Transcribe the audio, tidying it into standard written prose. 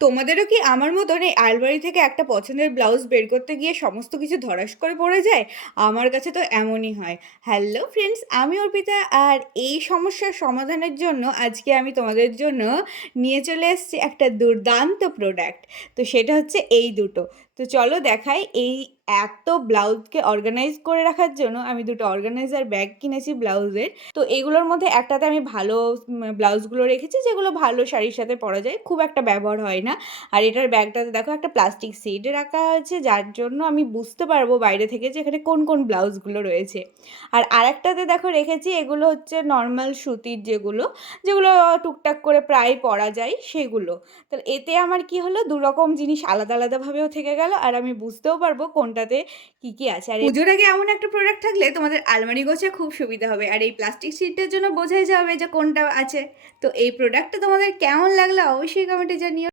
তোমাদেরও কি আমার মতন এই আলমারি থেকে একটা পছন্দের ব্লাউজ বের করতে গিয়ে সমস্ত কিছু ধড়াস করে পড়ে যায়? আমার কাছে তো এমনই হয়। হ্যালো ফ্রেন্ডস, আমি অর্পিতা। আর এই সমস্যার সমাধানের জন্য আজকে আমি তোমাদের জন্য নিয়ে চলে এসেছি একটা দুর্দান্ত প্রোডাক্ট। তো সেটা হচ্ছে এই দুটো। তো চলো দেখাই। এই এত ব্লাউজকে অর্গানাইজ করে রাখার জন্য আমি দুটো অর্গানাইজার ব্যাগ কিনেছি ব্লাউজের। তো এগুলোর মধ্যে একটাতে আমি ভালো ব্লাউজগুলো রেখেছি, যেগুলো ভালো শাড়ির সাথে পরা যায়, খুব একটা ব্যবহার হয় না। আর এটার ব্যাগটাতে দেখো একটা প্লাস্টিক সিডে রাখা আছে, যার জন্য আমি বুঝতে পারবো বাইরে থেকে যে এখানে কোন কোন ব্লাউজগুলো রয়েছে। আর আরেকটাতে দেখো রেখেছি, এগুলো হচ্ছে নর্মাল সুতির, যেগুলো যেগুলো টুকটাক করে প্রায় পরা যায় সেগুলো। তাহলে এতে আমার কি হলো, দু রকম জিনিস আলাদা আলাদাভাবেও থেকে গেল, আর আমি বুঝতেও পারবো কোনটাতে কি কি আছে। আর পুজোর আগে এমন একটা প্রোডাক্ট থাকলে তোমাদের আলমারি গোছা খুব সুবিধা হবে। আর এই প্লাস্টিক সিটটার জন্য বোঝাই যাবে যে কোনটা আছে। তো এই প্রোডাক্টটা তোমাদের কেমন লাগলো অবশ্যই কমেন্টে জানিও।